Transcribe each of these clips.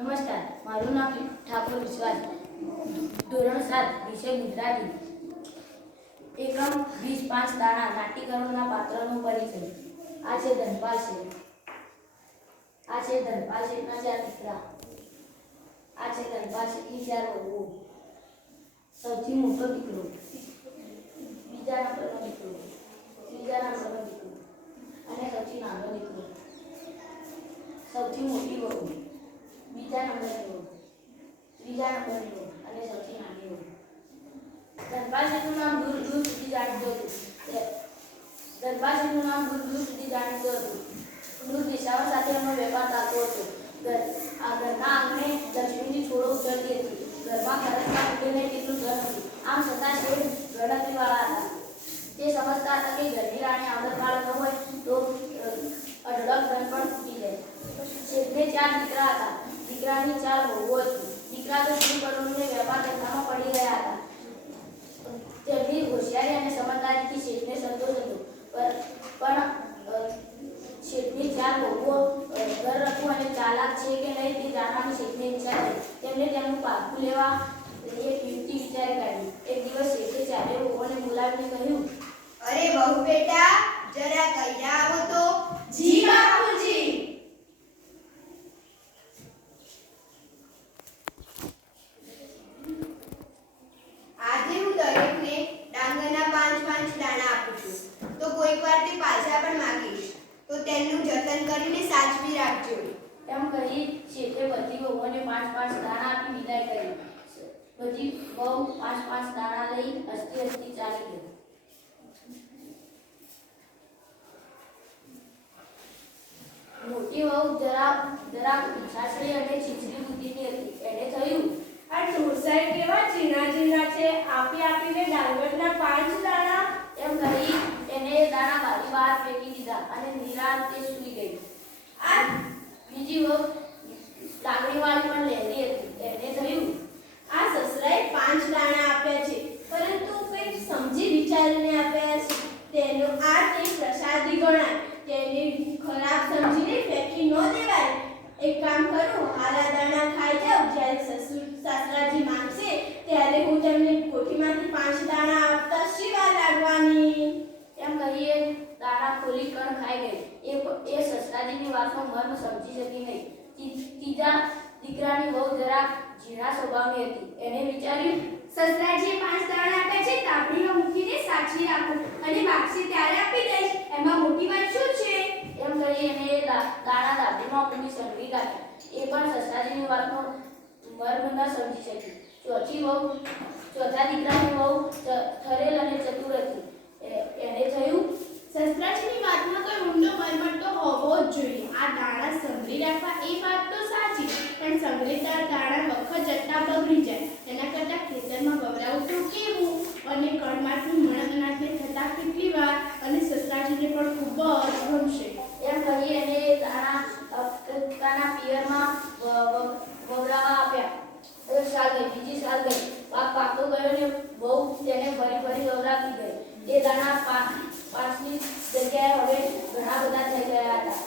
નમસ્કાર, મારું નામ ઠાકોર વિશ્વાસ, ધોરણ 7, વિષય ગુજરાતી. એકમ 20:5 દાણા નાટ્યકરોના પાત્રનો પરિચય. આ છે ધનપાલ શેઠ. આ છે ધનપાલ શેઠના 4 દીકરા. આ છે ધનપાલ શેઠની 4 વહુઓ. સૌથી મોટો દીકરો, બીજા નંબરનો દીકરો, ત્રીજા નંબરનો દીકરો અને સૌથી નાનો દીકરો. સૌથી મોટી વહુ, બીજા નંબરની વહુ, ત્રીજા નંબરની વહુ અને સૌથી નાની વહુ. ધનપાલ શેઠનું નામ દૂર દૂર સુધી જાણીતું હતું. ધનપાલ શેઠનું નામ દૂર દૂર સુધી જાણીતું હતું. દૂર દિશાઓ સાથે એમનો વેપાર ચાલતો હતો. ઘરના આંગણે લક્ષ્મીની છોડો ઉતરતી હતી. ઘરમાં ખરચમાં ઉઠીને કેટલું ઘર હતું. આમ છતાં શેઠ ગણતરીવાળા હતા. તે સમજતા હતા કે ઘરની રાણી આવડતવાળો ન હોય તો અઢળક ધન પણ તૂટી જાય. શેઠને 4 દીકરા હતા. દીકરાની 4 વહુઓ હતી. દીકરા તો શ્રી કરોડને વેપાર ધંધામાં પડી ગયા હતા. તેમની હોશિયારી અને સમજદારીથી શેઠને સંતોષ હતો. પણ શેઠની 4 વહુઓ ઘરરખુ અને ચાલાક છે કે નહીં તે જાણવાની શેઠને ઈચ્છા થઈ. તેમણે તેમનું પાકું લેવા એક યુક્તિ વિચારી કાઢી. એક દિવસ શેઠે 4 વહુઓને બોલાવીને કહ્યું, અરે બહુ બેટા, જરા કહી આવો તો. જી બાપુજી. આજે હું દરેકને ડાંગરના 5-5 દાણા આપું છું, તો કોઈક વાર તે પાછા પણ માંગીશ, તો તેમનું જતન કરીને સાચવી રાખજો. એમ કહી શેઠે બધી વહુઓને 5-5 દાણા આપી વિદાય કરી. બધી વહુ 5-5 દાણા લઈ હસતી હસતી ચાલી ગઈ. મોટી વહુ જરાક ઈચ્છાશ્રી અને છીછરી બુદ્ધિની હતી. એને થયું, આ ઢોસાઈ કેવા ઝીણા ઝીણા છે, આપીને ડાંગરના 5 દાણા. એમ કહી એને દાણા બારી બહાર ફેંકી દીધા અને નિરાંતે સૂઈ ગઈ. આ બીજી વહુ લાગણીવાળી પણ લહેરી હતી. એને થયું, આ સસરાએ 5 દાણા આપ્યા છે, પરંતુ કંઈક સમજી વિચારીને આપ્યા છે. તેનો આ તે પ્રસાદી ગણાય. તેને ખરાબ સમજીને ફેંકી ન દેવાય. એક કામ કરું, હારા દાણા ખાઈ જાઉં. જ્યારે સાસરાજી માંગશે ત્યારે હું તેમને કોઠીમાંથી 5 દાણા આપતા શી વાર લાગવાની. એમ કહીએ દાણા ખોલી કણ ખાઈ ગઈ. એ સસરાજીની વાતનો મર્મ સમજી શકી નહીં. ત્રીજા દીકરાની વહુ જરાક ઝીણા સ્વભાવની હતી. એને વિચાર્યું, સસરાજીએ 5 દાણા આપ્યા છે, તાપડીમાં મૂકીને સાચવી રાખો અને માગશે ત્યારે આપી દઈશ. એમાં મોટી વાત શું છે? એમ કહી એને દાણા દાબડીમાં મૂકી સંઘરી કાઢ્યા. એ પણ સસરાજીની વાતનો મર્મ ન સમજી શકી. ચોથા દીકરાની વહુ ઠરેલ અને ચતુર હતી. એને થયું, સસરાજીની વાતમાં કોઈ ઊંડો મર્મ તો હોવો જ જોઈએ. આ દાણા સંઘરી રાખવા એ વાત તો સાચી, પણ સંઘરીદાર દાણા વખત જતા બગડી જાય. એના કરતાં ખેતરમાં વવરાવું તો કેવું? અને કણમાંથી મણ અનાજને થતા કેટલી વાર? અને સસરાજીને પણ ખૂબ જ ગમશે. એમ કહી એને દાણા પિયરમાં વવરાવા આપ્યા. એક સાલ ગઈ, બીજી સાલ ગઈ. પાક પાકતો ગયો ને બહુ તેને ફરી વવરાવતી ગઈ. એ દાણા 5ની જગ્યાએ હવે ઘણા બધા થઈ ગયા હતા.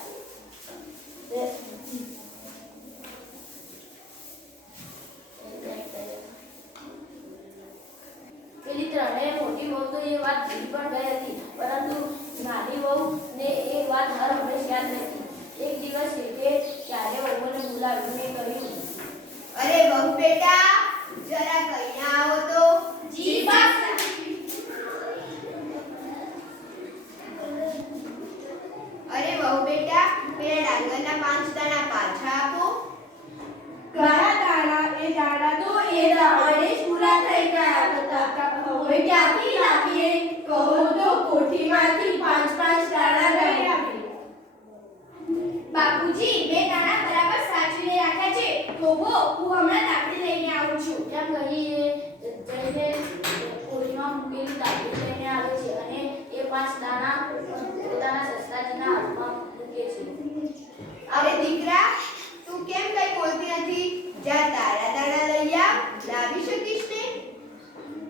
પેલી 3 મોટી વહુ તો એ વાત ભૂલી પણ ગઈ હતી, પરંતુ નાની વહુ ને એ વાત હર હંમેશ યાદ રહેતી. એક દિવસ શેઠે 4 વહુઓને બોલાવીને કહ્યું, અરે બહુ બેટા, જરા કહી આવો તો. જી બાપુજી. અરે બહુ બેટા, પેલા ડાંગરના 5 દાણા પાછા આપો. કયા દાણા? એ દાણા તો એ દાણે જ પૂરા થઈ ગયા હતા. હવે ક્યાંથી લાવીએ? કહો તો કોઠીમાંથી 5-5 દાણા લઈ આવીએ. બાપુજી, મેં દાણા બરાબર સાચવીને રાખ્યા છે. થોભો, હું હમણાં તાપડી લઈને આવું છું. એમ કહી જઈને કોળીમાં મૂકેલી તાપડી લઈને આવે છે અને એ 5 દાણા પોતાના સસરાજીના હાથમાં મૂકે છે. અરે દીકરા, તું કેમ કઈ બોલતી નથી? જા તારા દાણા લઈ આવ, લાવી શકીશ ને?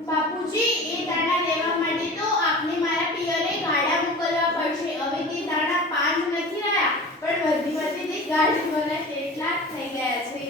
બાપુજી, એ દાણા લેવા માટે તો આપને મારા પિયરે ગાડા મોકલવા પડશે. હવે તે દાણા 5 નથી રહ્યા, પણ બધી તે ગાડી બને તેટલા જ થઈ ગયા છે.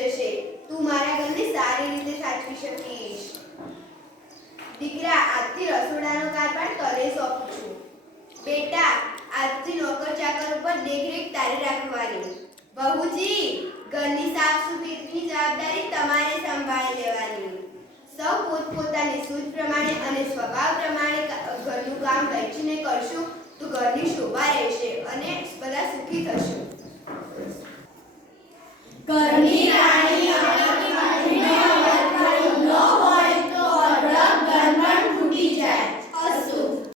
જશે. તું મારા ઘરને સારી રીતે સાચવી શકીશ. દીકરા, આજથી રસોડાનો કારભાર તને સોંપું છું. બેટા, આજથી નોકર ચાકર ઉપર દેખરેખ તારે રાખવાની. વહુજી, ઘરની સાફ સફાઈની જવાબદારી તમારે સંભાળી લેવાની. સૌ પોતપોતાની સૂઝ પ્રમાણે અને સ્વભાવ પ્રમાણે ઘરનું કામ વહેંચીને કરશું તો ઘરની શોભા રહેશે અને બધા સુખી થશું. ઘરની રાણી